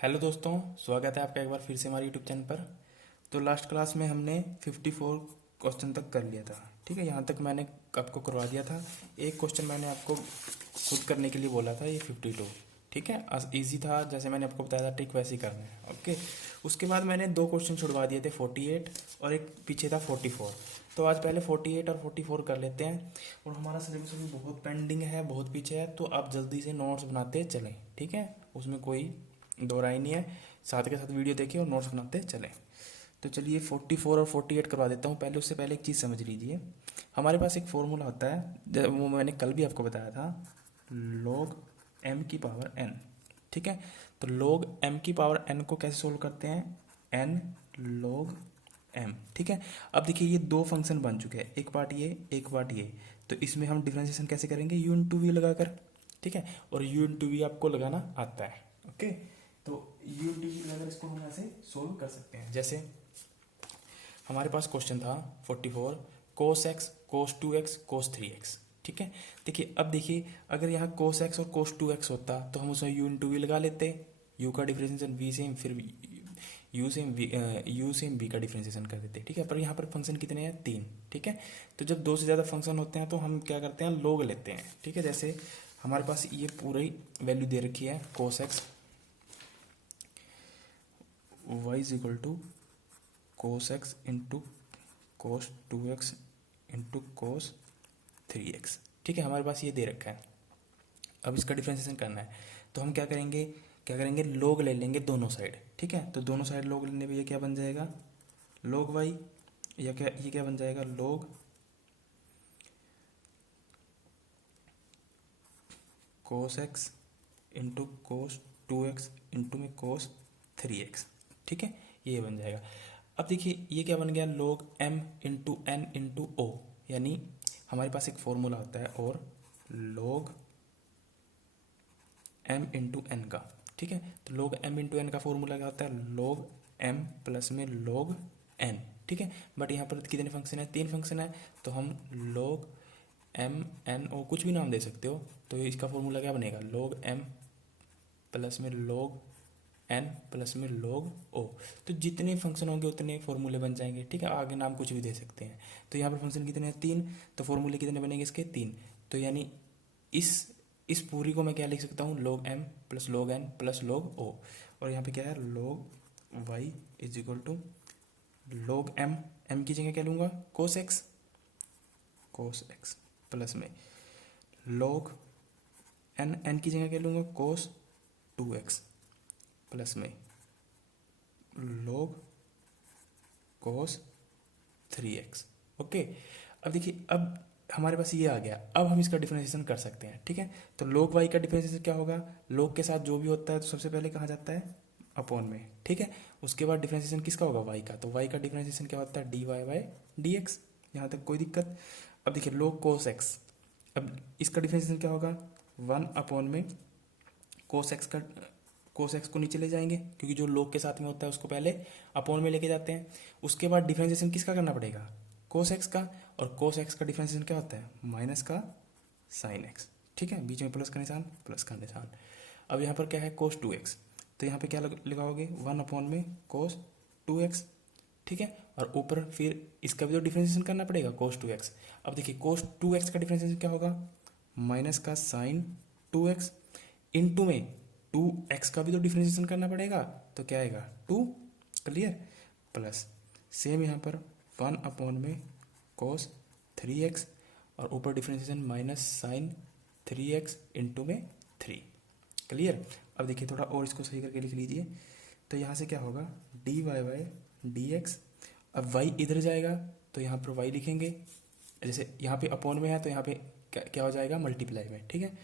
Hello दोस्तों, स्वागत है आपका एक बार फिर से हमारे यूट्यूब चैनल पर। तो लास्ट क्लास में हमने 54 क्वेश्चन तक कर लिया था। ठीक है, यहाँ तक मैंने आपको करवा दिया था। एक क्वेश्चन मैंने आपको खुद करने के लिए बोला था, ये 52। ठीक है, इजी था, जैसे मैंने आपको बताया था ट्रिक वैसे ही करना है। ओके, उसके बाद मैंने दो क्वेश्चन छुड़वा दिए थे, 48 और एक पीछे था 44। तो आज पहले 48 और 44 कर लेते हैं। और हमारा सिलेबस अभी बहुत पेंडिंग है, बहुत पीछे है, तो आप जल्दी से नोट्स बनाते चलें। ठीक है, उसमें कोई दो राय नहीं है। साथ के साथ वीडियो देखिए और नोट्स बनाते चलें। तो चलिए 44 और 48 करवा देता हूँ। पहले उससे पहले एक चीज़ समझ लीजिए। हमारे पास एक फॉर्मूला होता है, वो मैंने कल भी आपको बताया था, log m की पावर n। ठीक है, तो log m की पावर n को कैसे सोल्व करते हैं, n log m। ठीक है, अब देखिए ये दो फंक्शन बन चुके हैं, एक पार्ट ये एक पार्ट ये। तो इसमें हम डिफरेंशिएशन कैसे करेंगे, u इंटू वी लगाकर। ठीक है, और u इंटू वी आपको लगाना आता है। ओके, तो u इंटू वी लगाकर इसको हम ऐसे सोल्व कर सकते हैं। जैसे हमारे पास क्वेश्चन था 44, cos x cos 2x cos 3x। ठीक है, देखिए अब देखिए, अगर यहाँ cos x और cos 2x होता तो हम उसमें u इंटू वी लगा लेते। u का डिफरेंशिएशन v से फिर u से u से v का डिफरेंशिएशन कर देते। ठीक है, पर यहाँ पर फंक्शन कितने हैं, तीन। ठीक है, तो जब दो से ज़्यादा फंक्शन होते हैं तो हम क्या करते हैं, लोग लेते हैं। ठीक है, जैसे हमारे पास ये पूरी वैल्यू दे रखी है, cos x y is equal to cos x into cos 2x into cos 3x। ठीक है, हमारे पास ये दे रखा है। अब इसका डिफरेंशिएशन करना है, तो हम क्या करेंगे, लोग ले लेंगे दोनों साइड। ठीक है, तो दोनों साइड लोग लेने पे ये क्या बन जाएगा, लोग y, या क्या ये क्या बन जाएगा, लोग cos x into cos 2x into में cos 3x। ठीक है, ये बन जाएगा। अब देखिए ये क्या बन गया, log m into n into o, यानी हमारे पास एक फॉर्मूला होता है और log m इंटू एन का। ठीक है, तो log m इंटू एन का फॉर्मूला क्या होता है, log m प्लस में log n। ठीक है, बट यहाँ पर कितने फंक्शन है, तीन फंक्शन है, तो हम log m n o कुछ भी नाम दे सकते हो। तो इसका फॉर्मूला क्या बनेगा, log m प्लस में log n प्लस में log o। तो जितने फंक्शन होंगे उतने फॉर्मूले बन जाएंगे। ठीक है, आगे नाम कुछ भी दे सकते हैं। तो यहाँ पर फंक्शन कितने हैं, तीन, तो फॉर्मूले कितने बनेंगे इसके, तीन। तो यानी इस इस पूरी को मैं क्या लिख सकता हूँ, log m plus log n plus log o। और यहाँ पे क्या है, log y is equal to log m की जगह क्या लूँगा, cos x प्लस में log n की जगह क्या लूँगा, cos 2x प्लस में log cos 3x। ओके, अब देखिए, अब हमारे पास ये आ गया, अब हम इसका डिफरेंशिएशन कर सकते हैं। ठीक है, तो log y का डिफरेंशिएशन क्या होगा, log के साथ जो भी होता है तो सबसे पहले कहाँ जाता है, अपॉन में। ठीक है, उसके बाद डिफरेंशिएशन किसका होगा, y का, तो y का डिफरेंशिएशन क्या होता है, dy बाई dx। यहाँ तक कोई दिक्कत। अब देखिए log cos x, अब इसका डिफरेंशिएशन क्या होगा, वन अपॉन में कोस एक्स को नीचे ले जाएंगे, क्योंकि जो log के साथ में होता है उसको पहले अपॉन में लेके जाते हैं। उसके बाद डिफरेंशिएशन किसका करना पड़ेगा, कोस एक्स का, और कोस एक्स का डिफरेंशिएशन क्या होता है, माइनस का साइन एक्स। ठीक है, बीच में प्लस का निशान, प्लस का निशान। अब यहाँ पर क्या है, कोस 2x, तो यहाँ पे क्या लगाओगे, वन अपॉन में कोस 2x। ठीक है, और ऊपर फिर इसका भी तो डिफरेंशिएशन करना पड़ेगा, कोस 2x। अब देखिए कोस 2x का डिफरेंशिएशन क्या होगा, माइनस का साइन 2x इंटू में 2x का भी तो डिफरेंशिएशन करना पड़ेगा, तो क्या आएगा 2। क्लियर, प्लस सेम यहाँ पर वन अपॉन में कोस 3x और ऊपर differentiation minus sign 3x into में 3। क्लियर, अब देखिए थोड़ा और इसको सही करके लिख लीजिए। तो यहाँ से क्या होगा, dy बाई dx। अब y इधर जाएगा तो यहाँ पर y लिखेंगे, जैसे यहाँ पे अपॉन में है तो यहाँ पे क्या हो जाएगा, मल्टीप्लाई में। ठीक है,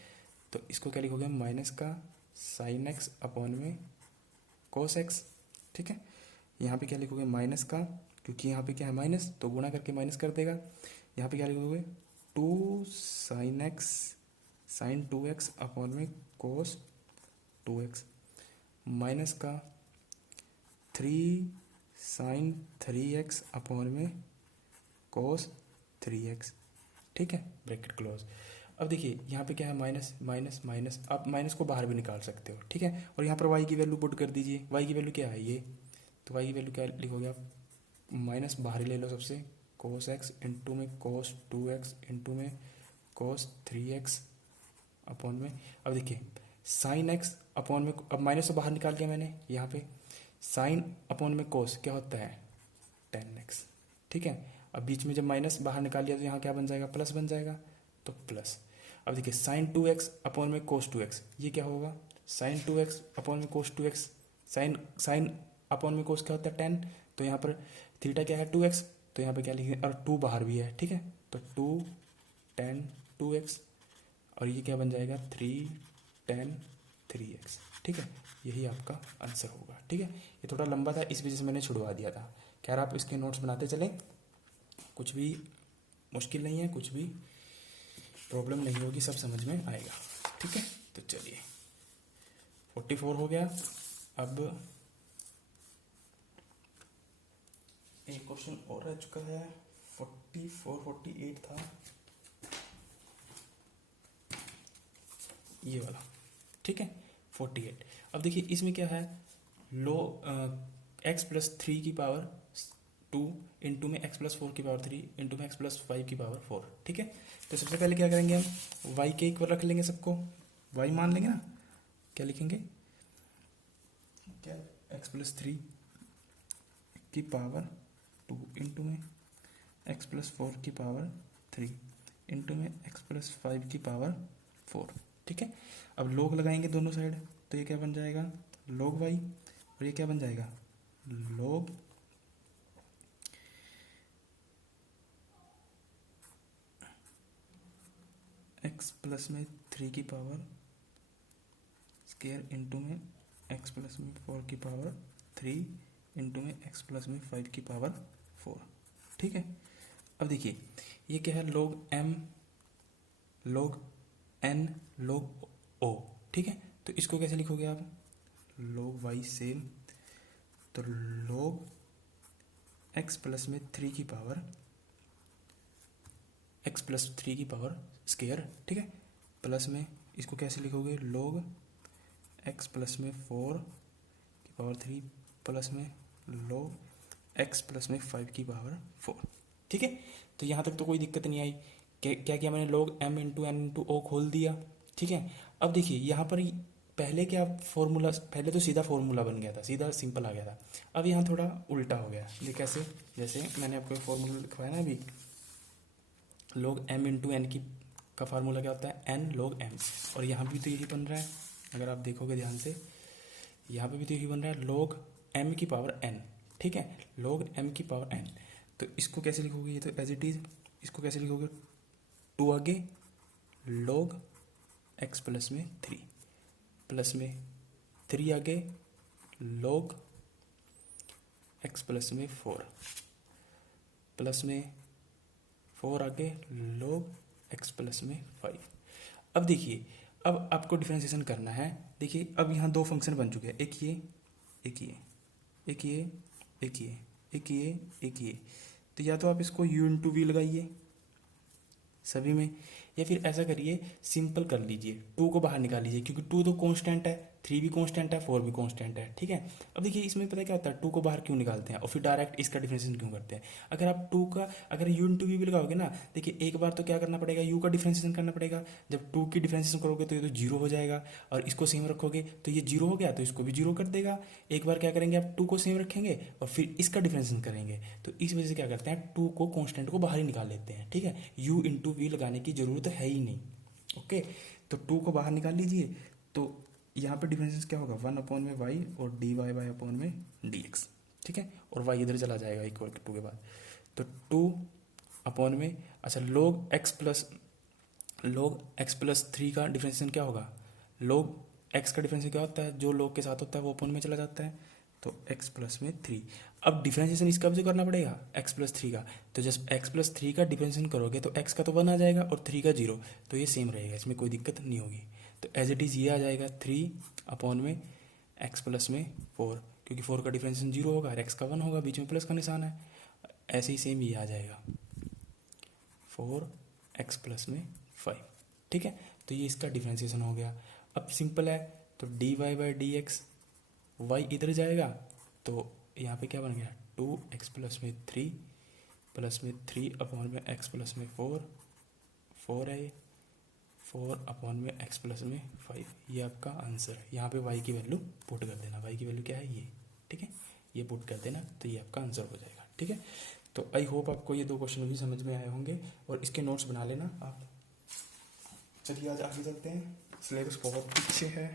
तो इसको क्या लिखोगे, माइनस का साइन एक्स अपॉन में कोस एक्स। ठीक है, यहाँ पे क्या लिखोगे, माइनस का, क्योंकि यहाँ पे क्या है माइनस, तो गुणा करके माइनस कर देगा। यहाँ पे क्या लिखोगे, two sine x, sine 2x upon में कोस 2x, माइनस का 3 साइन 3x अपॉन में कोस 3x। ठीक है, ब्रैकेट क्लोज। अब देखिए यहाँ पे क्या है, माइनस माइनस माइनस, आप माइनस को बाहर भी निकाल सकते हो, ठीक है। और यहाँ पर वाई की वैल्यू पुट कर दीजिए, वाई की वैल्यू क्या है ये, तो वाई की वैल्यू क्या लिखोगे आप, माइनस बाहर ही ले लो सबसे, कोस एक्स इंटू में कोस 2x इंटू में कोस 3x अपॉन में, अब देखिए साइन एक्स अपॉन में, अब माइनस तो बाहर निकाल दिया मैंने, यहाँ पे साइन अपॉन में कोस क्या होता है 10x, ठीक है। अब बीच में जब माइनस बाहर निकाल लिया तो यहाँ क्या बन जाएगा, प्लस बन जाएगा, तो प्लस। अब देखिए साइन 2x अपॉन में कोस 2x, ये क्या होगा, साइन 2x अपॉन में cos 2x, sign sine upon में कोस क्या होता है 10, तो यहाँ पर थीटा क्या है 2x, तो यहाँ पे क्या लिखेंगे, और 2 बाहर भी है, ठीक है, तो 2 10 2x, और ये क्या बन जाएगा 3 10 3x, ठीक है। यही आपका आंसर होगा, ठीक है। ये थोड़ा लंबा था इस वजह से मैंने छुड़वा दिया था। खैर आप इसके नोट्स बनाते चलें, कुछ भी मुश्किल नहीं है, कुछ भी प्रॉब्लम नहीं होगी, सब समझ में आएगा, ठीक है। तो चलिए 44 हो गया। अब एक क्वेश्चन और रह चुका है, 44 48 था ये वाला, ठीक है 48। अब देखिए इसमें क्या है, लो x प्लस 3 की पावर 2 इंटू में x प्लस 4 की पावर 3 इंटू में x प्लस 5 की पावर 4, ठीक है। तो सबसे पहले क्या करेंगे हम, y के इक्वल रख लेंगे सबको, y मान लेंगे ना, क्या लिखेंगे, क्या x प्लस 3 की पावर 2 इंटू में x प्लस 4 की पावर 3 इंटू में x प्लस 5 की पावर 4, ठीक है। अब लोग लगाएंगे दोनों साइड, तो ये क्या बन जाएगा log y, और ये क्या बन जाएगा log x प्लस में 3 की पावर स्क्वायर इंटू में x प्लस में 4 की पावर 3 इंटू में x प्लस में 5 की पावर 4, ठीक है। अब देखिए ये क्या है, log m log n log o, ठीक है। तो इसको कैसे लिखोगे आप, log y सेम, तो log x प्लस में 3 की पावर x प्लस 3 की पावर स्क्वायर, ठीक है, प्लस में इसको कैसे लिखोगे, log x प्लस में 4 की पावर 3 प्लस में log x प्लस में 5 की पावर 4, ठीक है। तो यहाँ तक तो कोई दिक्कत नहीं आई। क्या किया मैंने, log m into n into o खोल दिया, ठीक है। अब देखिए यहाँ पर पहले क्या फॉर्मूला, पहले तो सीधा फॉर्मूला बन गया था, सीधा सिंपल आ गया था। अब यहाँ थोड़ा उल्टा हो गया, ये कैसे, जैसे मैंने आपको फॉर्मूला लिखवाया ना अभी, log m इंटू एन की का फार्मूला क्या होता है n log m, और यहाँ भी तो यही बन रहा है, अगर आप देखोगे ध्यान से यहाँ पे भी तो यही बन रहा है log m की पावर n, ठीक है, log m की पावर n। तो इसको कैसे लिखोगे, ये तो एज इट इज, इसको कैसे लिखोगे, 2 आगे log x प्लस में 3 प्लस में 3 आगे log x प्लस में 4 प्लस में 4 आगे log x प्लस में 5। अब देखिए अब आपको डिफरेंशिएशन करना है, देखिए अब यहाँ दो फंक्शन बन चुके हैं, एक ये एक ये एक ये एक ये एक ये एक ये, तो या तो आप इसको u इंटू वी लगाइए सभी में, या फिर ऐसा करिए सिंपल कर लीजिए, 2 को बाहर निकाल लीजिए, क्योंकि 2 तो कांस्टेंट है, 3 भी कांस्टेंट है, 4 भी कांस्टेंट है, ठीक है। अब देखिए इसमें पता क्या होता है, 2 को बाहर क्यों निकालते हैं और फिर डायरेक्ट इसका डिफरेंशिएशन क्यों करते हैं। अगर आप 2 का अगर u इंटू वी भी लगाओगे ना, देखिए एक बार तो क्या करना पड़ेगा, u का डिफरेंशिएशन करना पड़ेगा, जब 2 की डिफरेंशिएशन करोगे तो ये तो जीरो हो जाएगा, और इसको सेम रखोगे तो ये जीरो हो गया, तो इसको भी जीरो कर देगा। एक बार क्या करेंगे आप 2 को सेम रखेंगे और फिर इसका डिफरेंशिएशन करेंगे, तो इस वजह से क्या करते हैं 2 को कांस्टेंट को बाहर ही निकाल लेते हैं, ठीक है। u इंटू वी लगाने की जरूरत है ही नहीं, ओके। तो 2 को बाहर निकाल लीजिए, तो यहाँ पे डिफरेंस क्या होगा 1 अपॉन में वाई और डी वाई बाई अपॉन में डी एक्स, ठीक है, और वाई इधर चला जाएगा इक्वल टू 2 के बाद, तो 2 अपॉन में, अच्छा log x प्लस 3 का डिफरेंशिएशन क्या होगा, log x का डिफरेंशिएशन क्या होता है, जो log के साथ होता है वो अपॉन में चला जाता है, तो x प्लस में 3। अब डिफरेंशिएशन इसका भी तो करना पड़ेगा x प्लस 3 का, तो जब x प्लस 3 का डिफरेंशिएशन करोगे तो x का तो 1 आ जाएगा और 3 का 0, तो ये सेम रहेगा, इसमें कोई दिक्कत नहीं होगी। तो एज इट इज़ ये आ जाएगा 3 अपॉन में x प्लस में 4, क्योंकि 4 का डिफरेंशिएशन 0 होगा और x का 1 होगा, बीच में प्लस का निशान है, ऐसे ही सेम ये आ जाएगा 4x प्लस में 5, ठीक है, तो ये इसका डिफ्रेंसिएशन हो गया। अब सिंपल है, तो d y by d x, y इधर जाएगा तो यहाँ पे क्या बन गया, 2x प्लस में 3 प्लस में 3 अपॉन में x प्लस में 4 है, 4 अपॉन में x प्लस में 5, ये आपका आंसर। यहाँ पे y की वैल्यू पुट कर देना, y की वैल्यू क्या है ये, ठीक है, ये पुट कर देना तो ये आपका आंसर हो जाएगा। ठीक है, तो आई होप आपको ये 2 क्वेश्चन भी समझ में आए होंगे और इसके नोट्स बना लेना आप। चलिए आज आगे चलते हैं, सिलेबस बहुत पीछे है।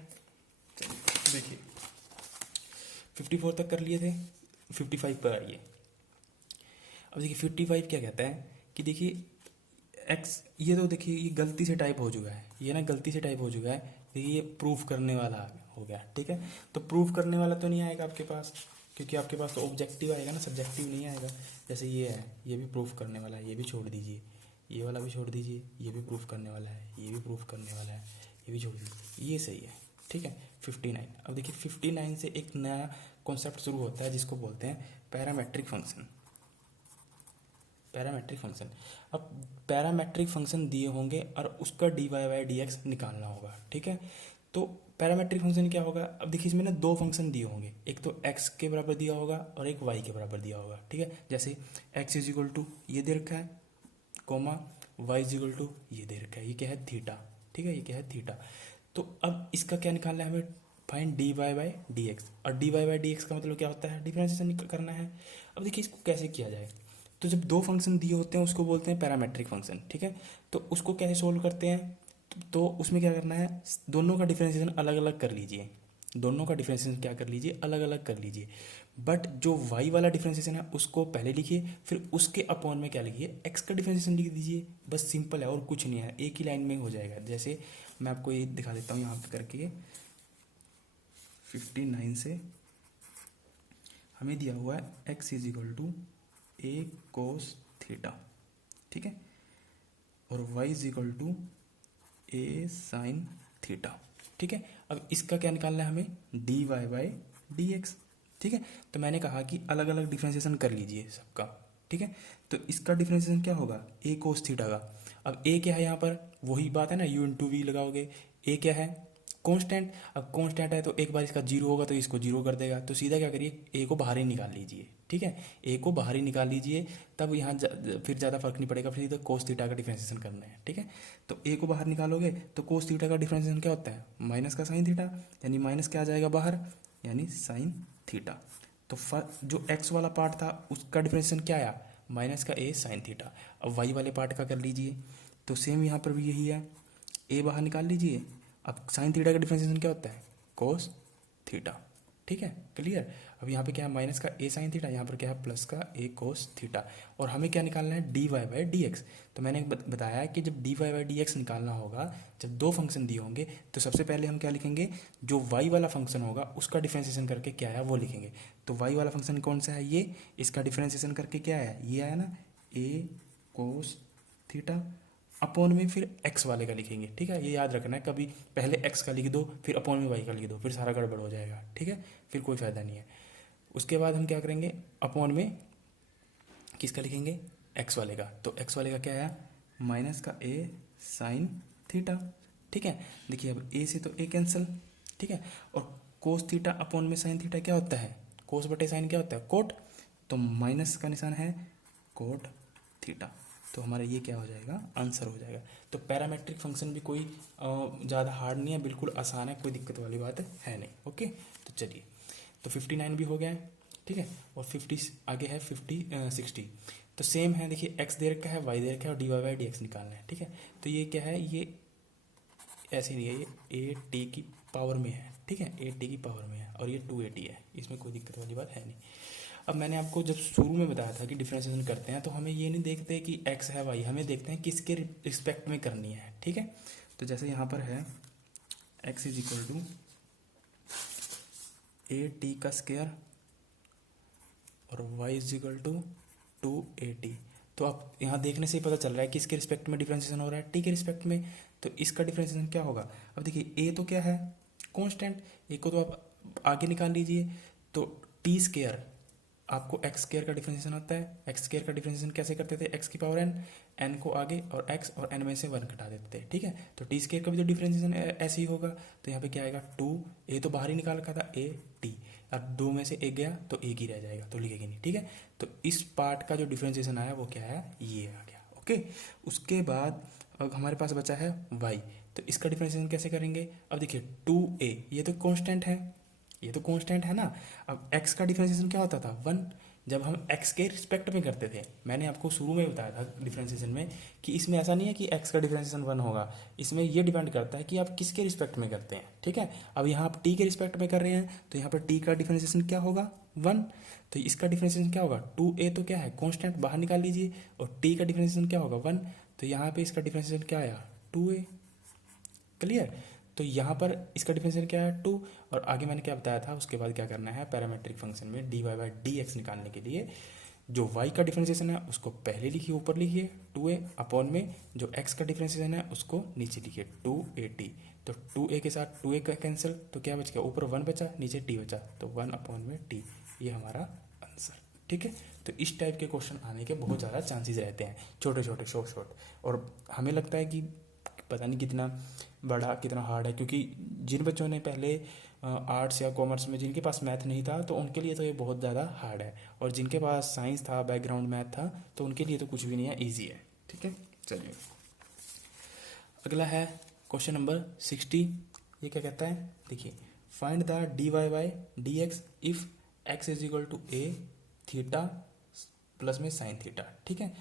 चलिए देखिए 54 तक कर लिए थे, 55 पर आइए। अब देखिए 55 क्या कहता है कि देखिए एक्स, ये तो देखिए ये गलती से टाइप हो चुका है, ये ना गलती से टाइप हो चुका है, देखिए ये प्रूफ करने वाला हो गया। ठीक है, तो प्रूफ करने वाला तो नहीं आएगा आपके पास, क्योंकि आपके पास तो ऑब्जेक्टिव आएगा ना, सब्जेक्टिव नहीं आएगा। जैसे ये है, ये भी प्रूफ करने वाला है, ये भी छोड़ दीजिए, ये वाला भी छोड़ दीजिए, ये भी प्रूफ करने वाला है, ये भी प्रूफ करने वाला है, ये भी छोड़ दीजिए, ये सही है। ठीक है, 59। अब देखिए 59 से एक नया कॉन्सेप्ट शुरू होता है जिसको बोलते हैं पैरामेट्रिक फंक्शन। पैरामेट्रिक फंक्शन, अब पैरामेट्रिक फंक्शन दिए होंगे और उसका d y by d x निकालना होगा। ठीक है, तो पैरामेट्रिक फंक्शन क्या होगा, अब देखिए इसमें ना 2 फंक्शन दिए होंगे, एक तो x के बराबर दिया होगा और एक y के बराबर दिया होगा। ठीक है, जैसे x इज इक्वल टू ये दे रखा है, comma y is equal to ये दे रखा है, ये क्या है थीटा। ठीक है, ये क्या है थीटा। तो अब इसका क्या निकालना है हमें, find d y by d x, और d y by d x का मतलब क्या होता है, डिफरेंशिएशन करना है। अब देखिए इसको कैसे किया जाए, तो जब 2 फंक्शन दिए होते हैं उसको बोलते हैं पैरामेट्रिक फंक्शन। ठीक है, तो उसको कैसे सोल्व करते हैं, तो उसमें क्या करना है, दोनों का डिफरेंशिएशन अलग अलग कर लीजिए, दोनों का डिफरेंशिएशन क्या कर लीजिए, अलग अलग कर लीजिए। बट जो y वाला डिफरेंशिएशन है उसको पहले लिखिए, फिर उसके अपॉन में क्या लिखिए, x का डिफरेंशिएशन लिख दीजिए। बस सिंपल है और कुछ नहीं है, एक ही लाइन में हो जाएगा। जैसे मैं आपको ये दिखा देता हूँ यहाँ पे करके, 59 से हमें दिया हुआ है x is equal to a cos theta. ठीक है, और y is equal to a sine theta. ठीक है, अब इसका क्या निकालना है हमें, d y by d x. ठीक है, तो मैंने कहा कि अलग अलग डिफ्रेंशिएशन कर लीजिए सबका। ठीक है, तो इसका डिफ्रेंशिएशन क्या होगा, ए कोस थीटा का। अब ए क्या है यहाँ पर, वही बात है ना, यू इंटू वी लगाओगे। ए क्या है, कांस्टेंट। अब कांस्टेंट है तो एक बार इसका 0 होगा तो इसको 0 कर देगा, तो सीधा क्या करिए, ए को बाहर ही निकाल लीजिए। ठीक है, ए को बाहर ही निकाल लीजिए, तब यहाँ फिर ज़्यादा फर्क नहीं पड़ेगा, फिर सीधा कोस थीटा का डिफरेंशिएशन करना है। ठीक है, तो ए को बाहर निकालोगे तो कोस थीटा का डिफरेंशिएशन क्या होता है, माइनस का साइन थीटा, यानी माइनस क्या आ जाएगा बाहर, यानी साइन थीटा। तो जो एक्स वाला पार्ट था उसका डिफरेंशिएशन क्या आया, माइनस का ए साइन थीटा। अब वाई वाले पार्ट का कर लीजिए, तो सेम यहाँ पर भी यही है, ए बाहर निकाल लीजिए। अब साइन थीटा का डिफरेंशिएशन क्या होता है, कोस थीटा। ठीक है, क्लियर। अब यहाँ पे क्या है, माइनस का ए साइन थीटा, यहाँ पर क्या है, प्लस का ए कोस थीटा। और हमें क्या निकालना है, d y by d x. तो मैंने बताया कि जब d y by d x निकालना होगा, जब 2 फंक्शन दिए होंगे, तो सबसे पहले हम क्या लिखेंगे, जो वाई वाला फंक्शन होगा उसका डिफरेंशिएशन करके क्या आया वो लिखेंगे। तो वाई वाला फंक्शन कौन सा है, ये, इसका डिफरेंशिएशन करके क्या आया, ये आया ना, ए कोस थीटा, अपॉन में फिर x वाले का लिखेंगे। ठीक है, ये याद रखना है, कभी पहले x का लिख दो फिर अपॉन में y का लिख दो, फिर सारा गड़बड़ हो जाएगा। ठीक है, फिर कोई फ़ायदा नहीं है। उसके बाद हम क्या करेंगे, अपॉन में किसका लिखेंगे, x वाले का। तो x वाले का क्या है, माइनस का a साइन थीटा। ठीक है, देखिए अब a से तो a कैंसिल। ठीक है, और कोस थीटा अपॉन में साइन थीटा क्या होता है, कोस बटे साइन क्या होता है, कोट। तो माइनस का निशान है, कोट थीटा। तो हमारा ये क्या हो जाएगा, आंसर हो जाएगा। तो पैरामेट्रिक फंक्शन भी कोई ज़्यादा हार्ड नहीं है, बिल्कुल आसान है, कोई दिक्कत वाली बात है नहीं। ओके, तो चलिए, तो 59 भी हो गया है। ठीक है, और 50 आगे है, 60। तो सेम है, देखिए x दे रखा है, y दे रखा है, और d y by d x निकालना है। ठीक है, तो ये क्या है, ये ऐसे नहीं है, ये ए टी की पावर में है। ठीक है, ए टी की पावर में है, और ये 2AT है, इसमें कोई दिक्कत वाली बात है नहीं। अब मैंने आपको जब शुरू में बताया था कि डिफरेंशिएशन करते हैं तो हमें ये नहीं देखते कि x है y, हमें देखते हैं किसके रिस्पेक्ट में करनी है। ठीक है, तो जैसे यहाँ पर है x is equal to a t का स्क्वायर और y is equal to 2AT। तो आप यहाँ देखने से ही पता चल रहा है कि किसके रिस्पेक्ट में डिफरेंशिएशन हो रहा है, t के रिस्पेक्ट में। तो इसका डिफरेंशिएशन क्या होगा, अब देखिए a तो क्या है, कांस्टेंट, a को तो आप आगे निकाल लीजिए, तो टी स्क्वायर आपको एक्स स्क्वायर का डिफरेंशिएशन आता है। एक्स स्क्वायर का डिफरेंशिएशन कैसे करते थे, एक्स की पावर एन, एन को आगे और एक्स और एन में से 1 घटा देते थे, ठीक है। तो टी स्क्वायर का भी तो डिफरेंशिएशन ऐसे ही होगा, तो यहाँ पे क्या आएगा 2, ए तो बाहर ही निकाल रखा था, ए टी, अब 2 में से एक गया तो एक ही रह जाएगा, तो लिखेंगे नहीं, ठीक है। तो इस पार्ट का जो डिफरेंशिएशन आया वो क्या है, ये आ गया, ओके। उसके बाद अब हमारे पास बचा है वाई, तो इसका डिफरेंशिएशन कैसे करेंगे। अब देखिए 2a, ये तो कांस्टेंट है, ये तो कांस्टेंट है ना। अब x का डिफरेंशिएशन क्या होता था 1, जब हम x के रिस्पेक्ट में करते थे। मैंने आपको शुरू में बताया था डिफरेंशिएशन में कि इसमें ऐसा नहीं है कि x का डिफरेंशिएशन 1 होगा, इसमें ये डिपेंड करता है कि आप किसके रिस्पेक्ट में करते हैं, ठीक है। अब यहाँ आप t के रिस्पेक्ट में कर रहे हैं तो यहाँ पर t का डिफरेंशिएशन क्या होगा 1, तो इसका डिफरेंशिएशन क्या होगा 2a, तो क्या है कांस्टेंट, बाहर निकाल लीजिए, और t का डिफरेंशिएशन क्या होगा 1, तो यहाँ पे इसका डिफरेंशिएशन क्या आया 2a, क्लियर। तो यहाँ पर इसका डिफरेंशिएशन क्या है 2, और आगे मैंने क्या बताया था, उसके बाद क्या करना है, पैरामेट्रिक फंक्शन में dy बाई डी एक्स निकालने के लिए जो y का डिफरेंशिएशन है उसको पहले लिखिए, ऊपर लिखिए 2a अपॉन में जो x का डिफरेंशिएशन है उसको नीचे लिखिए 2at, तो 2a के साथ 2a का कैंसिल, तो क्या बच गया, ऊपर 1 बचा, नीचे t बचा, तो 1 अपॉन में t, ये हमारा आंसर, ठीक है। तो इस टाइप के क्वेश्चन आने के बहुत ज़्यादा चांसेस रहते हैं, छोटे छोटे शॉर्ट, और हमें लगता है कि पता नहीं कितना बड़ा कितना हार्ड है, क्योंकि जिन बच्चों ने पहले आर्ट्स या कॉमर्स में जिनके पास मैथ नहीं था तो उनके लिए तो ये बहुत ज़्यादा हार्ड है, और जिनके पास साइंस था, बैकग्राउंड मैथ था, तो उनके लिए तो कुछ भी नहीं है, ईजी है, ठीक है। चलिए अगला है क्वेश्चन नंबर 60। ये क्या कहता है, देखिए find the d y by d x if x is equal to a theta plus में साइन थीटा, ठीक है,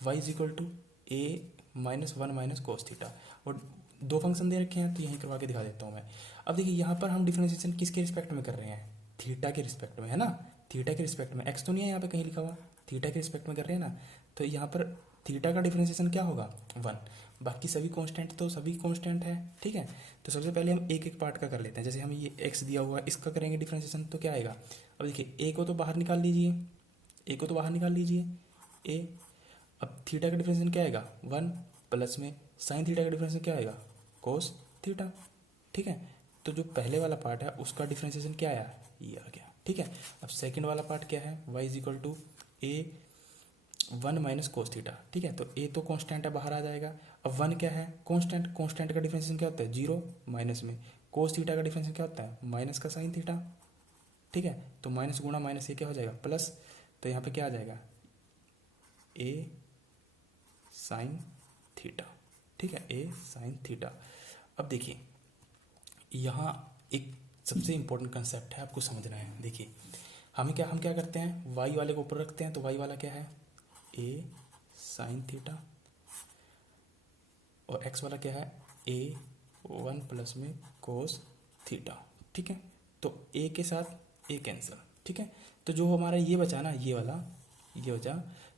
y is equal to a minus 1 minus cos theta, और दो फंक्शन दे रखे हैं तो यहीं करवा के दिखा देता हूँ मैं। अब देखिए यहाँ पर हम डिफरेंशिएशन किसके रिस्पेक्ट में कर रहे हैं, थीटा के रिस्पेक्ट में, है ना, थीटा के रिस्पेक्ट में, एक्स तो नहीं है यहाँ पे कहीं लिखा हुआ, थीटा के रिस्पेक्ट में कर रहे हैं ना, तो यहाँ पर थीटा का डिफरेंशिएशन क्या होगा 1, बाकी सभी कांस्टेंट तो सभी कांस्टेंट है, ठीक है। तो सबसे पहले हम एक एक पार्ट का कर लेते हैं, जैसे हम ये एक्स दिया हुआ इसका करेंगे डिफरेंशिएशन, तो क्या आएगा, अब देखिए ए को तो बाहर निकाल लीजिए, ए को तो बाहर निकाल लीजिए ए, अब थीटा का डिफरेंशिएशन क्या आएगा 1 प्लस में साइन थीटा का डिफरेंशिएशन क्या आएगा कोस थीटा, ठीक है। तो जो पहले वाला पार्ट है उसका डिफरेंशिएशन क्या आया, ये आ गया, ठीक है। अब सेकंड वाला पार्ट क्या है, y is equal to a 1 minus cos theta, ठीक है, तो ए तो कांस्टेंट है, बाहर आ जाएगा। अब 1 क्या है कांस्टेंट, कांस्टेंट का डिफरेंशिएशन क्या होता है 0 माइनस में कोस थीटा का डिफरेंशिएशन क्या होता है माइनस का साइन थीटा, ठीक है। तो माइनस गुणा माइनस ये क्या हो जाएगा प्लस, तो यहाँ पे क्या आ जाएगा ए साइन थीटा, ठीक है, ए साइन थीटा। अब देखिए यहाँ एक सबसे इंपॉर्टेंट कंसेप्ट है, आपको समझना है। देखिए हम क्या करते हैं, वाई वाले को ऊपर रखते हैं, तो वाई वाला क्या है ए साइन थीटा, और एक्स वाला क्या है ए 1 प्लस में कोस थीटा, ठीक है। तो ए के साथ ए कैंसिल, ठीक है। तो जो हमारा ये बचा ना, ये वाला ये बचा,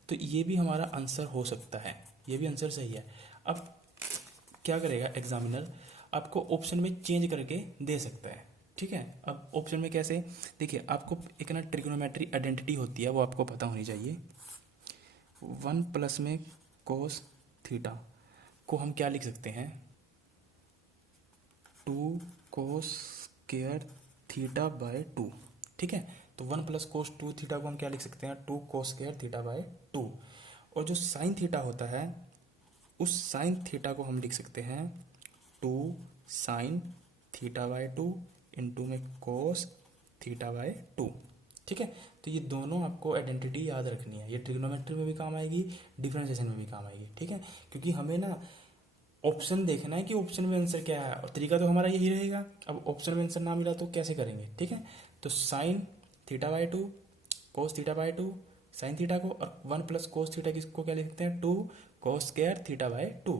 तो ये भी हमारा आंसर हो सकता है, ये भी आंसर सही है। अब क्या करेगा एग्जामिनर, आपको ऑप्शन में चेंज करके दे सकता है, ठीक है। अब ऑप्शन में कैसे, देखिए आपको एक ना ट्रिग्नोमेट्री आइडेंटिटी होती है, वो आपको पता होनी चाहिए। 1 प्लस में कोस थीटा को हम क्या लिख सकते हैं 2 कोस स्क्वायर थीटा बाय 2, ठीक है। तो 1 प्लस कोस 2 थीटा को हम क्या लिख सकते हैं 2 कोस स्क्वायर थीटा बाय 2, और जो साइन थीटा होता है उस साइन थीटा को हम लिख सकते हैं 2 साइन थीटा बाय 2 इंटू में कोस थीटा बाय 2, ठीक है। तो ये दोनों आपको आइडेंटिटी याद रखनी है, ये ट्रिग्नोमेट्री में भी काम आएगी, डिफरेंशिएशन में भी काम आएगी, ठीक है। क्योंकि हमें ना ऑप्शन देखना है कि ऑप्शन में आंसर क्या है, और तरीका तो हमारा यही रहेगा। अब ऑप्शन में आंसर ना मिला तो कैसे करेंगे, ठीक है। तो sine theta by 2 cos theta by 2 sine theta को, और 1 प्लस कोस थीटा किसको क्या लिखते हैं 2 कोस स्क्वायर थीटा बाय 2।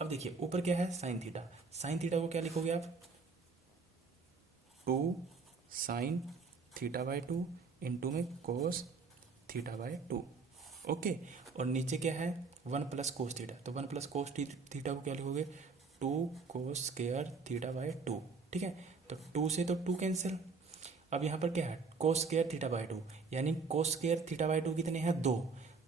अब देखिए ऊपर क्या है साइन थीटा, साइन थीटा को क्या लिखोगे आप 2 साइन थीटा बाय 2 इंटू में कोस थीटा बाय 2, ओके। और नीचे क्या है 1 प्लस कोस थीटा, तो 1 प्लस कोस थीटा को क्या लिखोगे 2 कोस स्क्वायर थीटा बाय 2, ठीक है। तो 2 से तो 2 कैंसिल, अब यहाँ पर क्या है कोस स्क्वायर थीटा बाय 2, यानी कोस स्क्वायर थीटा बाय 2 कितने हैं 2,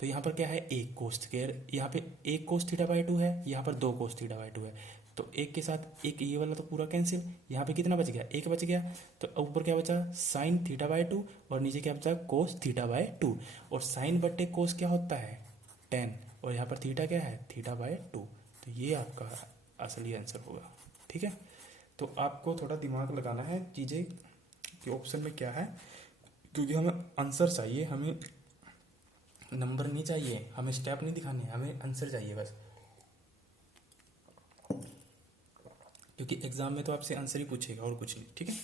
तो यहाँ पर क्या है एक कोस स्क्वायर, यहाँ पे एक कोस थीटा बाय 2 है, यहाँ पर 2 कोस थीटा बाय 2 है, तो एक के साथ एक ये वाला तो पूरा कैंसिल, यहाँ पे कितना बच गया, एक बच गया। तो ऊपर क्या बचा, साइन थीटा बाय 2, और नीचे क्या बचा, कोस थीटा बाय 2। और साइन बट्टे कोस क्या होता है, 10, और यहाँ पर थीटा क्या है, थीटा बाय 2। तो ये आपका असली आंसर होगा। ठीक है, तो आपको थोड़ा दिमाग लगाना है चीज़ें कि ऑप्शन में क्या है, क्योंकि हमें आंसर चाहिए, हमें नंबर नहीं चाहिए, हमें स्टेप नहीं दिखाने, हमें आंसर चाहिए बस। क्योंकि एग्जाम में तो आपसे आंसर ही पूछेगा और कुछ नहीं। ठीक है,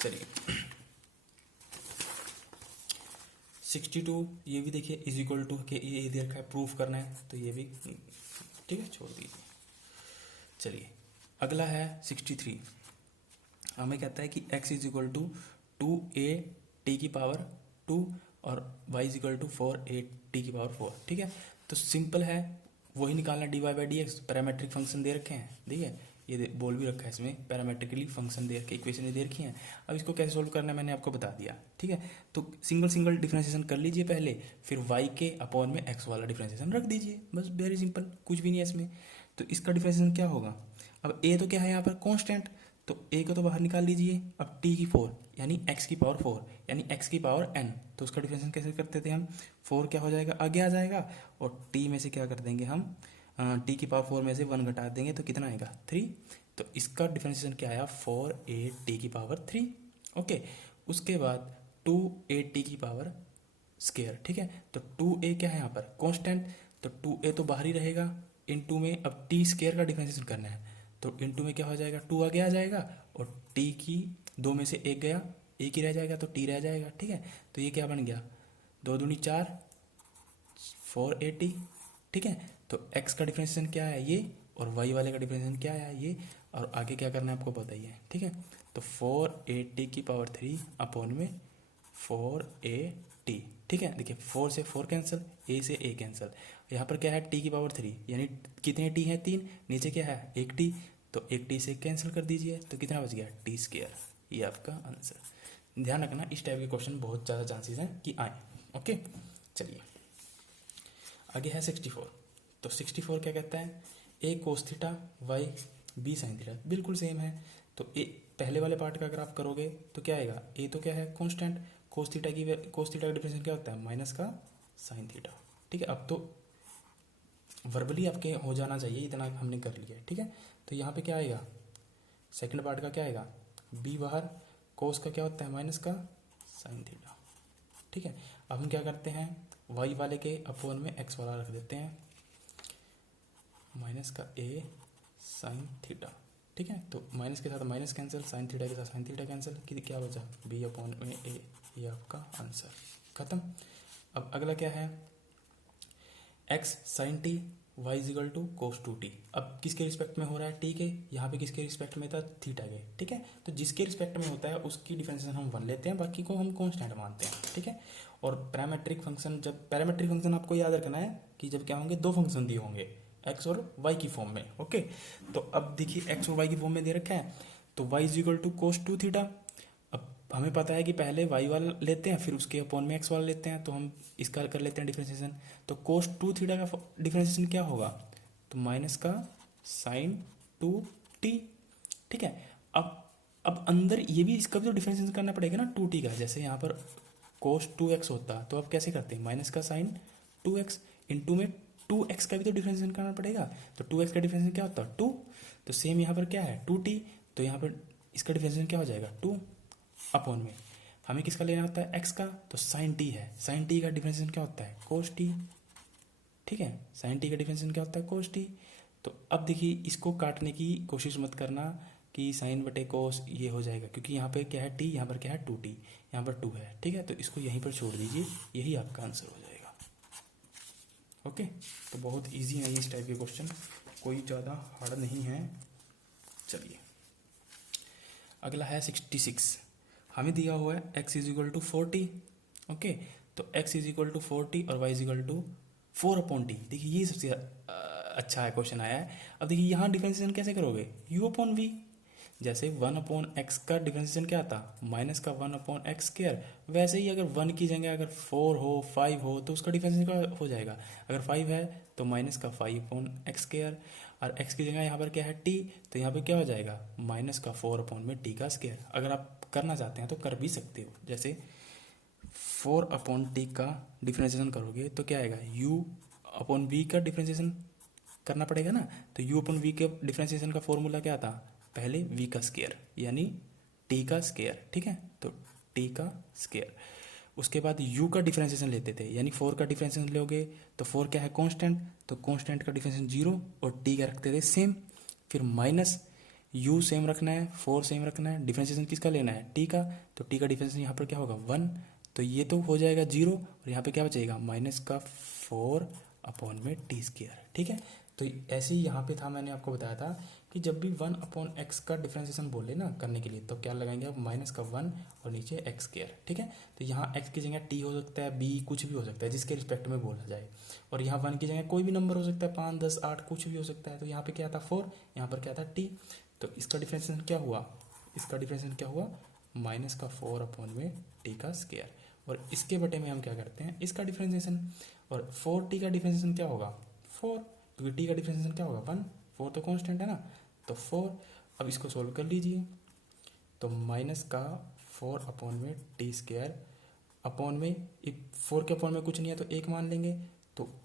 चलिए 62 ये भी देखिए इज इक्वल टू के ये दे रखा है, प्रूफ करना है, तो ये भी ठीक है, छोड़ दीजिए। चलिए अगला है 63, हमें कहता है कि x is equal to 2a की पावर 2 और y is equal to 4a की पावर 4। ठीक है, तो सिंपल है, वही निकालना, d y by d x, parametric function दे रखे हैं, ठीक है, ये बोल भी रखा है इसमें, पैरामेट्रिकली फंक्शन दे रखे, इक्वेशन दे रखी हैं। अब इसको कैसे सोल्व करना है मैंने आपको बता दिया। ठीक है, तो सिंगल सिंगल डिफरेंशिएशन कर लीजिए पहले, फिर y के अपॉन में x वाला डिफरेंशिएशन रख दीजिए, बस वेरी सिंपल, कुछ भी नहीं है इसमें। तो इसका डिफरेंशिएशन क्या होगा, अब a तो क्या है यहाँ पर कांस्टेंट, तो a को तो बाहर निकाल लीजिए। अब t की 4 यानी x की पावर 4 यानी x की पावर n, तो उसका डिफरेंशिएशन कैसे करते थे हम, 4 क्या हो जाएगा, आगे आ जाएगा, और t में से क्या कर देंगे हम, t की पावर 4 में से 1 घटा देंगे तो कितना आएगा, 3। तो इसका डिफरेंशिएशन क्या आया, 4a की पावर 3। ओके, उसके बाद 2a की पावर स्केयर। ठीक है, तो 2a क्या है यहाँ पर, कांस्टेंट, तो 2a तो बाहर ही रहेगा, इनटू में अब t स्केयर का डिफरेंशिएशन करना है, तो इनटू में क्या हो जाएगा, 2 आगे आ जाएगा, और t की 2 में से 1 गया, एक ही रह जाएगा, तो t रह जाएगा। ठीक है, तो ये क्या बन गया, 2 दूनी 4, 4a। ठीक है, तो x का डिफरेंशिएशन क्या है ये, और y वाले का डिफरेंशिएशन क्या है ये, और आगे क्या करना है आपको बताइए। ठीक है, तो 4a की पावर 3 अपॉन में 4a। ठीक है, देखिए 4 से 4 कैंसिल, a से a कैंसिल, यहाँ पर क्या है t की पावर 3 यानी कितने t हैं, 3, नीचे क्या है, 1t, तो 1t से कैंसिल कर दीजिए, तो कितना बच गया, t स्क्वायर। ये आपका आंसर। ध्यान रखना इस टाइप के क्वेश्चन बहुत ज़्यादा चांसेस हैं कि आए। ओके, चलिए आगे है 64। तो 64 क्या कहता है, a cos theta y b sine theta, बिल्कुल सेम है। तो ए पहले वाले पार्ट का अगर आप करोगे तो क्या आएगा, a तो क्या है कांस्टेंट, कोस थीटा का डिफरेंशिएशन क्या होता है, माइनस का साइन थीटा। ठीक है, अब तो वर्बली आपके हो जाना चाहिए, इतना हमने कर लिया है। ठीक है, तो यहाँ पे क्या आएगा, सेकंड पार्ट का क्या आएगा, b बाहर, कोस का क्या होता है, माइनस का साइन थीटा। ठीक है, अब हम क्या करते हैं, y वाले के अपॉन में x वाला रख देते हैं, माइनस का a साइन थीटा। ठीक है, तो माइनस के साथ माइनस कैंसिल, साइन थीटा के साथ साइन थीटा कैंसिल, कि क्या बचा, b अपॉन में a, ये आपका आंसर खत्म। अब अगला क्या है, x sine t y is equal to cos 2t। अब किसके रिस्पेक्ट में हो रहा है, t के, यहाँ पे किसके रिस्पेक्ट में था, थीटा के। ठीक है, तो जिसके रिस्पेक्ट में होता है उसकी डिफरेंशिएशन हम 1 लेते हैं, बाकी को हम कांस्टेंट मानते हैं। ठीक है, और पैरामेट्रिक फंक्शन, जब पैरामेट्रिक फंक्शन आपको याद रखना है कि जब क्या होंगे, दो फंक्शन दिए होंगे x और y की फॉर्म में। ओके, तो अब देखिए x और y की फॉर्म में दे रखा है, तो y is equal to cos 2 theta. अब हमें पता है कि पहले y वाला लेते हैं, फिर उसके अपॉन में x वाला लेते हैं, तो हम इसका कर लेते हैं डिफरेंशिएशन। तो कोस 2 थीटा का डिफरेंशिएशन क्या होगा, तो माइनस का साइन 2t। ठीक है, अब अंदर ये भी इसका भी तो डिफरेंशिएशन करना पड़ेगा ना 2t का, जैसे यहाँ पर कोस 2x होता, तो अब कैसे करते हैं, माइनस का साइन 2x इंटू में 2x का भी तो डिफरेंशिएशन करना पड़ेगा, तो 2x का डिफरेंशिएशन क्या होता है, 2। तो सेम यहाँ पर क्या है, 2t, तो यहाँ पर इसका डिफरेंशिएशन क्या हो जाएगा, 2 अपॉन में हमें किसका लेना होता है, x का, तो साइन t है, साइन t का डिफरेंशिएशन क्या होता है, कोस t। ठीक है, साइन t का डिफरेंशिएशन क्या होता है, कोस t। तो अब देखिए इसको काटने की कोशिश मत करना कि साइन बटे कोस ये हो जाएगा, क्योंकि यहाँ पे क्या है t, यहाँ पर क्या है 2t, यहाँ पर 2 है। ठीक है, तो इसको यहीं पर छोड़ दीजिए, यही आपका आंसर हो जाएगा। ओके, तो बहुत इजी है इस टाइप के क्वेश्चन, कोई ज़्यादा हार्ड नहीं है। चलिए अगला है 66, हमें दिया हुआ है x is equal to 4t। Okay, तो x is equal to 4t और y is equal to 4/t। देखिए ये सबसे अच्छा है क्वेश्चन आया है। अब देखिए यहाँ डिफरेंशिएशन कैसे करोगे, u/v, जैसे 1/x का डिफरेंशिएशन क्या आता, माइनस का 1/x स्क्वायर, वैसे ही अगर 1 की जगह अगर 4 हो 5 हो तो उसका डिफरेंशिएशन क्या हो जाएगा, अगर 5 है तो माइनस का 5/x स्क्वायर, और x की जगह यहाँ पर क्या है t, तो यहाँ पे क्या हो जाएगा माइनस का 4/t का स्क्वायर। अगर आप करना चाहते हैं तो कर भी सकते हो, जैसे 4/t का डिफरेंशिएशन करोगे तो क्या आएगा, u/v का डिफरेंशिएशन करना पड़ेगा ना, तो u/v के डिफरेंशिएशन का फॉर्मूला क्या था, पहले v का स्क्वायर यानी t का स्क्वायर, ठीक है, तो t का स्क्वायर। उसके बाद u का डिफरेंशिएशन लेते थे, यानी 4 का डिफरेंशिएशन लोगे तो 4 क्या है कांस्टेंट, तो कांस्टेंट का डिफरेंशिएशन 0 और t का रखते थे सेम, फिर माइनस u सेम रखना है, 4 सेम रखना है, डिफरेंशिएशन किसका लेना है t का, तो t का डिफरेंशिएशन यहाँ पर क्या होगा 1, तो ये तो हो जाएगा 0 और यहाँ पे क्या बचेगा माइनस का 4/t स्क्वायर, ठीक है। तो ऐसे ही यहाँ पे था, मैंने आपको बताया था कि जब भी 1/x का डिफरेंशिएशन बोले ना करने के लिए तो क्या लगाएंगे आप, माइनस का 1 और नीचे x स्क्वायर, ठीक है। तो यहाँ x की जगह t हो सकता है, b कुछ भी हो सकता है जिसके रिस्पेक्ट में बोला जाए, और यहाँ 1 की जगह कोई भी नंबर हो सकता है, 5 10 8 कुछ भी हो सकता है। तो यहाँ पे क्या था 4, यहाँ पर क्या था t, तो इसका डिफरेंशिएशन क्या हुआ, इसका डिफरेंशिएशन क्या हुआ माइनस का 4/t का स्क्वायर, और इसके बटे में हम क्या करते हैं इसका डिफरेंशिएशन, और 4t का डिफरेंशिएशन क्या होगा 4, क्योंकि t का डिफरेंशिएशन क्या होगा 1, 4 तो कांस्टेंट है ना, तो 4। अब इसको सोल्व कर लीजिए, तो माइनस का 4/t स्क्वायर अपॉन में, 4 के अपॉन में कुछ नहीं है तो 1 मान लेंगे, तो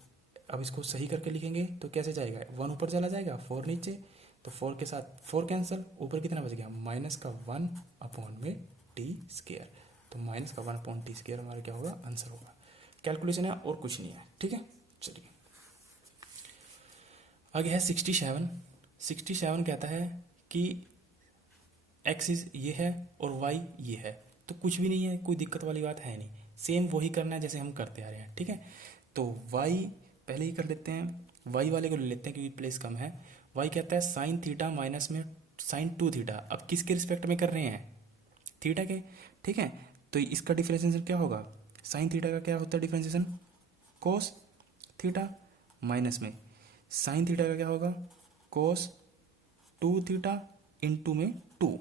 अब इसको सही करके लिखेंगे तो कैसे जाएगा, 1 ऊपर चला जाएगा 4 नीचे, तो 4 के साथ 4 कैंसिल, ऊपर कितना बच गया माइनस का 1/t स्क्वायर, तो माइनस का 1/t स्क्वायर हमारा क्या होगा आंसर होगा। कैलकुलेशन है और कुछ नहीं है, ठीक है। चलिए आगे है 67। 67 कहता है कि एक्सिस ये है और वाई ये है, तो कुछ भी नहीं है, कोई दिक्कत वाली बात है नहीं, सेम वही करना है जैसे हम करते आ रहे हैं, ठीक है। तो वाई पहले ही कर लेते हैं, वाई वाले को ले लेते हैं क्योंकि प्लेस कम है। वाई कहता है साइन थीटा माइनस में साइन 2 थीटा, अब किसके रिस्पेक्ट में कर रहे हैं थीटा के, ठीक है। तो इसका डिफरेंशिएशन क्या होगा, साइन थीटा का क्या होता है डिफरेंशिएशन कोस थीटा, माइनस में साइन थीटा का क्या होगा कोस 2 थीटा इंटू में 2,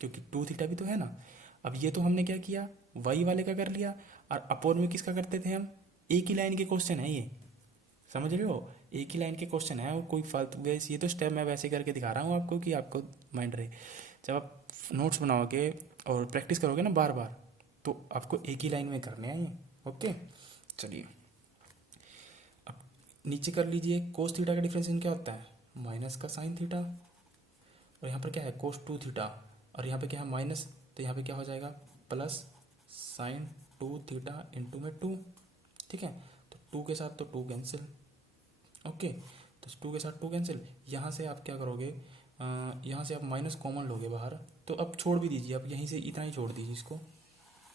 क्योंकि 2 थीटा भी तो है ना। अब ये तो हमने क्या किया वाई वाले का कर लिया, और अपोन में किसका करते थे हम, एक ही लाइन के क्वेश्चन है ये, समझ रहे हो, एक ही लाइन के क्वेश्चन है, और कोई फालतू वैसे ये तो स्टेप मैं वैसे करके दिखा रहा हूँ आपको कि आपको माइंड रहे। जब आप नोट्स बनाओगे और प्रैक्टिस करोगे ना बार बार, तो आपको एक ही लाइन में करने हैं ये, ओके। चलिए अब नीचे कर लीजिए, कोस थीटा का डिफरेंशिएशन क्या होता है माइनस का साइन थीटा, और यहाँ पर क्या है कोस 2 थीटा, और यहाँ पे क्या है माइनस, तो यहाँ पे क्या हो जाएगा प्लस साइन 2 थीटा इंटू में 2, ठीक है। तो 2 के साथ तो 2 कैंसिल, ओके, तो 2 के साथ 2 कैंसिल, यहाँ से आप क्या करोगे, यहाँ से आप माइनस कॉमन लोगे बाहर, तो अब छोड़ भी दीजिए, अब यहीं से इतना ही छोड़ दीजिए, इसको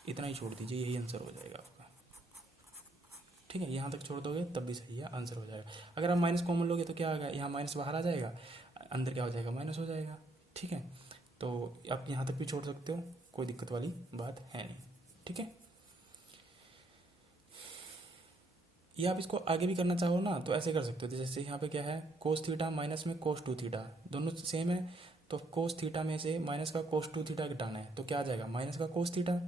इतना ही छोड़ दीजिए, यही आंसर हो जाएगा आपका, ठीक है। यहाँ तक छोड़ दोगे तब भी सही है, आंसर हो जाएगा। अगर आप माइनस कॉमन लोगे तो क्या आएगा, यहाँ माइनस बाहर आ जाएगा, अंदर क्या हो जाएगा माइनस हो जाएगा, ठीक है। तो आप यहाँ तक भी छोड़ सकते हो, कोई दिक्कत वाली बात है नहीं, ठीक है। या आप इसको आगे भी करना चाहो ना तो ऐसे कर सकते हो, जैसे यहाँ पे क्या है कोस थीटा माइनस में कोस 2 थीटा, दोनों सेम है, तो कोस थीटा में से माइनस का कोस 2 थीटा घटाना है, तो क्या आ जाएगा माइनस का कोस थीटा,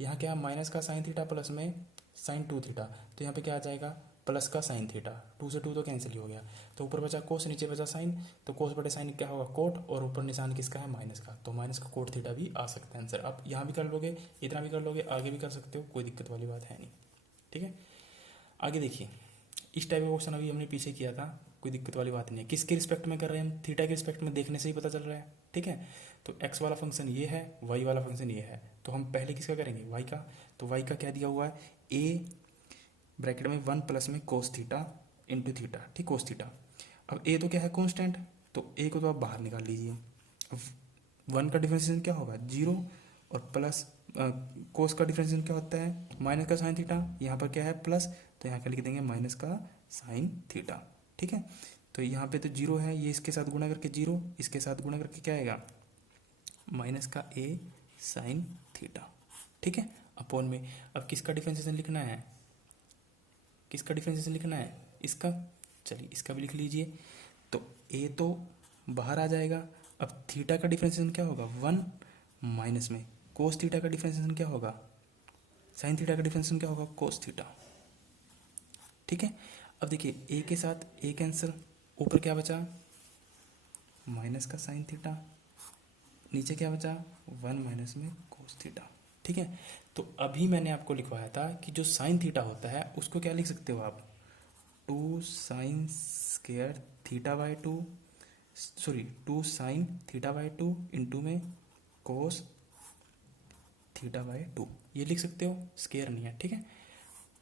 यहाँ क्या है माइनस का साइन थीटा प्लस में साइन 2 थीटा, तो यहाँ पे क्या आ जाएगा प्लस का साइन थीटा, 2 से 2 तो कैंसिल ही हो गया, तो ऊपर बचा कोस नीचे बचा साइन, तो कोस बटे साइन क्या होगा कोट, और ऊपर निशान किसका है माइनस का, तो माइनस का कोट थीटा भी आ सकता है आंसर। आप यहाँ भी कर लोगे, इतना भी कर लोगे, आगे भी कर सकते हो, कोई दिक्कत वाली बात है नहीं, ठीक है। आगे देखिए, इस टाइप का क्वेश्चन अभी हमने पीछे किया था, कोई दिक्कत वाली बात नहीं है, किसके रिस्पेक्ट में कर रहे हैं हम, थीटा के रिस्पेक्ट में देखने से ही पता चल रहा है, ठीक है। तो एक्स वाला फंक्शन ये है, वाई वाला फंक्शन ये है, तो हम पहले किसका करेंगे वाई का, तो वाई का क्या दिया हुआ है ए ब्रैकेट में 1 प्लस में कोस थीटा इंटू थीटा, ठीक कोस थीटा। अब ए तो क्या है कॉन्स्टेंट, तो ए को तो आप बाहर निकाल लीजिए, अब 1 का डिफरेंशिएशन क्या होगा 0, और प्लस कोस का डिफरेंशिएशन क्या होता है माइनस का साइन थीटा, यहाँ पर क्या है प्लस, तो यहाँ क्या लिख देंगे माइनस का साइन थीटा, ठीक है। तो यहाँ पे तो 0 है, ये इसके साथ गुणा करके 0, इसके साथ गुणा करके क्या आएगा माइनस का ए साइन थीटा, ठीक है, अपॉन में। अब किसका डिफरेंशिएशन लिखना है, किसका डिफरेंशिएशन लिखना है इसका, चलिए इसका भी लिख लीजिए, तो ए तो बाहर आ जाएगा, अब थीटा का डिफरेंशिएशन क्या होगा 1 माइनस में कोस थीटा का डिफरेंशिएशन क्या होगा साइन थीटा का डिफरेंशिएशन क्या होगा कोस थीटा। ठीक है, अब देखिए ए के साथ ए कैंसिल, ऊपर क्या बचा माइनस का साइन थीटा, नीचे क्या बचा 1 माइनस में कोस थीटा। ठीक है, तो अभी मैंने आपको लिखवाया था कि जो साइन थीटा होता है उसको क्या लिख सकते हो आप 2 sine square theta by 2 sorry 2 sine theta by 2 into में कोस थीटा बाई 2 ये लिख सकते हो, स्क्वायर नहीं है। ठीक है,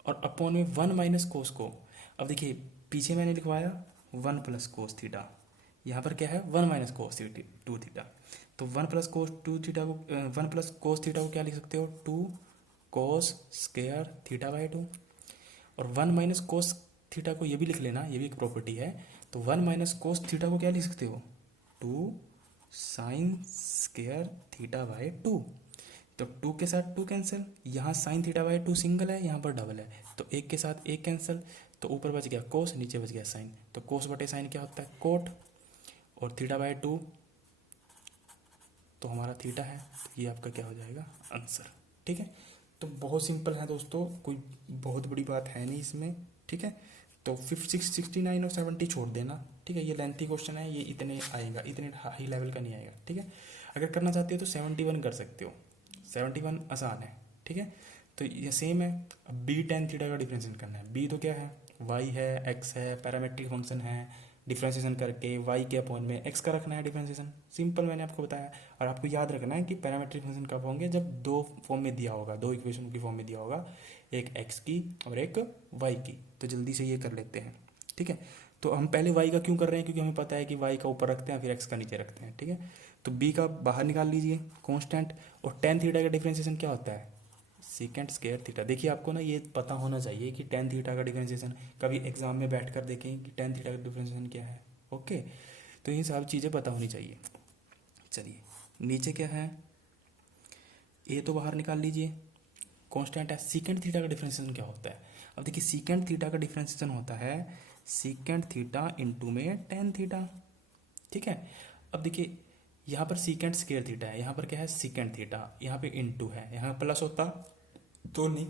और अपॉन में 1 माइनस कोस को, अब देखिए पीछे मैंने लिखवाया 1 प्लस कोस थीटा, यहाँ पर क्या है 1 माइनस कोस 2 थीटा, तो 1 प्लस कोस 2 थीटा को 1 प्लस कोस थीटा को क्या लिख सकते हो 2 कोस स्क्वायर थीटा बाई 2, और 1 माइनस कोस थीटा को ये भी लिख लेना, ये भी एक प्रॉपर्टी है, तो 1 माइनस कोस थीटा को क्या लिख सकते हो 2 साइन स्क्वायर थीटा बाई 2, तो 2 के साथ 2 कैंसिल, यहाँ साइन थीटा बाई 2 सिंगल है, यहाँ पर डबल है, तो एक के साथ एक कैंसिल, तो ऊपर बच गया कोस नीचे बच गया साइन, तो कोस बटे साइन क्या होता है कोट, और थीटा बाई 2 तो हमारा थीटा है, तो ये आपका क्या हो जाएगा आंसर। ठीक है, तो बहुत सिंपल है दोस्तों, कोई बहुत बड़ी बात है नहीं इसमें। ठीक है, तो 69 और 70 छोड़ देना। ठीक है, ये लेंथी क्वेश्चन है, ये इतने आएगा, इतने हाई लेवल का नहीं आएगा। ठीक है, अगर करना चाहते हो तो 71 कर सकते हो, 71 आसान है। ठीक है, तो ये सेम है। अब बी टेन थीटा का डिफरेंशिएशन करना है, बी तो क्या है वाई है एक्स है पैरामेट्रिक फंक्शन है, डिफरेंशिएशन करके वाई के अपॉन में एक्स का रखना है डिफरेंशिएशन, सिंपल मैंने आपको बताया। और आपको याद रखना है कि पैरामेट्रिक फंक्शन कब होंगे जब दो फॉर्म में दिया होगा, दो इक्वेशन की फॉर्म में दिया होगा, एक एक्स की और एक वाई की। तो जल्दी से ये कर लेते हैं। ठीक है, तो हम पहले वाई का क्यों कर रहे हैं, क्योंकि हमें पता है कि वाई का ऊपर रखते हैं फिर एक्स का नीचे रखते हैं। ठीक है, तो बी का बाहर निकाल लीजिए कांस्टेंट, और टेन थीटा का डिफरेंशिएशन क्या होता है सीकेंट स्क्वायर थीटा। देखिए आपको ना ये पता होना चाहिए कि टेन थीटा का डिफरेंशिएशन, कभी एग्जाम में बैठ कर देखें कि टेन थीटा का डिफरेंशिएशन क्या है। ओके, तो ये सब चीज़ें पता होनी चाहिए। चलिए नीचे क्या है, ए तो बाहर निकाल लीजिए, कांस्टेंट है। सीकेंट थीटा का डिफरेंशिएशन क्या होता है, अब देखिए सीकेंट थीटा का डिफरेंशिएशन होता है सीकेंट थीटा इंटू में टेन थीटा। ठीक है, अब देखिए यहाँ पर सीकेंट स्क्वायर थीटा है, यहाँ पर क्या है सीकेंट थीटा, यहाँ पे इंटू है, यहाँ प्लस होता तो नहीं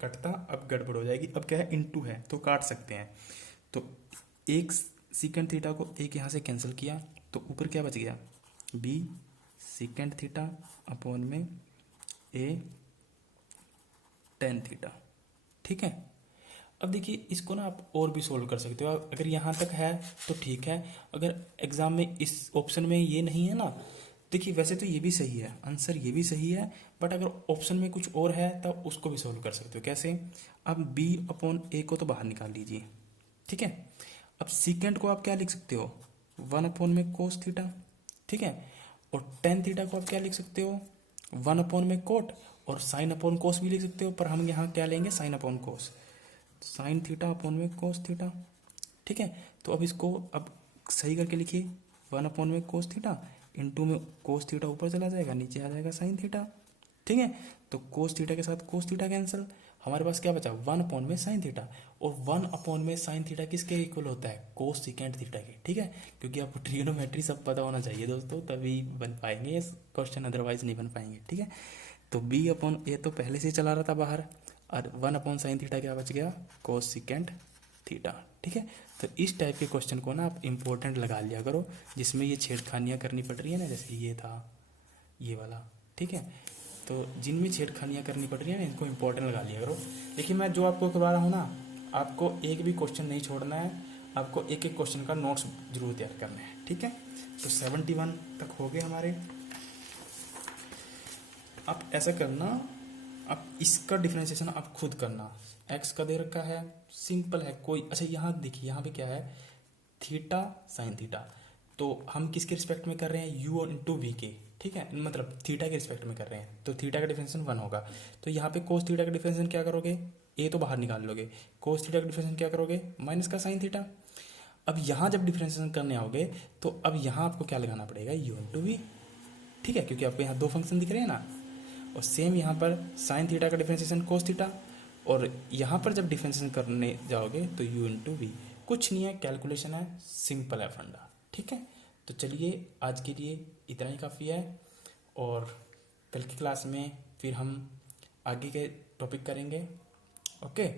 कटता, अब गड़बड़ हो जाएगी, अब क्या है इंटू है तो काट सकते हैं। तो एक सीकेंट थीटा को एक यहाँ से कैंसिल किया, तो ऊपर क्या बच गया बी सीकेंट थीटा अपॉन में ए टेन थीटा। ठीक है, अब देखिए इसको ना आप और भी सोल्व कर सकते हो, अगर यहाँ तक है तो ठीक है, अगर एग्जाम में इस ऑप्शन में ये नहीं है ना, देखिए वैसे तो ये भी सही है आंसर, ये भी सही है, बट अगर ऑप्शन में कुछ और है तब उसको भी सोल्व कर सकते हो। कैसे, अब बी अपॉन ए को तो बाहर निकाल लीजिए। ठीक है, अब सीकेंट को आप क्या लिख सकते हो 1 अपॉन में कोस थीटा। ठीक है, और टेन थीटा को आप क्या लिख सकते हो 1 अपॉन में कोट, और साइन अपॉन कोस भी लिख सकते हो, पर हम यहाँ क्या लेंगे साइन अपॉन कोस, साइन थीटा अपॉन में कोस थीटा। ठीक है, तो अब इसको अब सही करके लिखिए 1 अपॉन में कोस थीटा इंटू में कोस थीटा ऊपर चला जाएगा नीचे आ जाएगा साइन थीटा। ठीक है, तो कोस थीटा के साथ कोस थीटा कैंसिल, हमारे पास क्या बचा 1 अपॉन में साइन थीटा, और 1 अपॉन में साइन थीटा किसके इक्वल होता है कोस सीकेंट थीटा के। ठीक है, क्योंकि आपको ट्रिग्नोमेट्री सब पता होना चाहिए दोस्तों, तभी बन पाएंगे ये क्वेश्चन, अदरवाइज नहीं बन पाएंगे। ठीक है, तो बी अपॉन ए तो पहले से ही चला रहा था बाहर, और 1 अपॉन साइन थीटा क्या बच गया कोस सीकेंट थीटा। ठीक है, तो इस टाइप के क्वेश्चन को ना आप इंपॉर्टेंट लगा लिया करो, जिसमें ये छेड़खानियाँ करनी पड़ रही है ना, जैसे ये था ये वाला। ठीक है, तो जिनमें छेड़खानियाँ करनी पड़ रही है ना इनको इंपॉर्टेंट लगा लिया करो। देखिए मैं जो आपको करवा रहा हूँ ना, आपको एक भी क्वेश्चन नहीं छोड़ना है, आपको एक एक क्वेश्चन का नोट्स जरूर तैयार करना है। ठीक है, तो 71 तक हो गए हमारे। आप ऐसा करना, आप इसका डिफरेंशिएशन आप खुद करना, एक्स का दे रखा है सिंपल है कोई, अच्छा यहाँ देखिए यहाँ पे क्या है थीटा साइन थीटा, तो हम किसके रिस्पेक्ट में कर रहे हैं u इंटू वी के। ठीक है, मतलब थीटा के रिस्पेक्ट में कर रहे हैं, तो थीटा का डिफरेंशिएशन 1 होगा, तो यहाँ पे कोस थीटा का डिफरेंशिएशन क्या करोगे ए तो बाहर निकाल लोगे, कोस थीटा का डिफरेंशिएशन क्या करोगे माइनस का साइन थीटा। अब यहाँ जब डिफरेंशिएशन करने आओगे तो अब यहाँ आपको क्या लगाना पड़ेगा u इंटू वी। ठीक है, क्योंकि आपको यहाँ दो फंक्शन दिख रहे हैं ना, और सेम यहाँ पर साइन थीटा का डिफरेंशिएशन कोस थीटा, और यहाँ पर जब डिफरेंशिएशन करने जाओगे तो u इंटू वी। कुछ नहीं है, कैलकुलेशन है, सिंपल है फंडा। ठीक है, तो चलिए आज के लिए इतना ही काफ़ी है, और कल की क्लास में फिर हम आगे के टॉपिक करेंगे। ओके,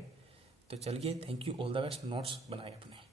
तो चलिए, thank you, all the best. Notes बनाए अपने।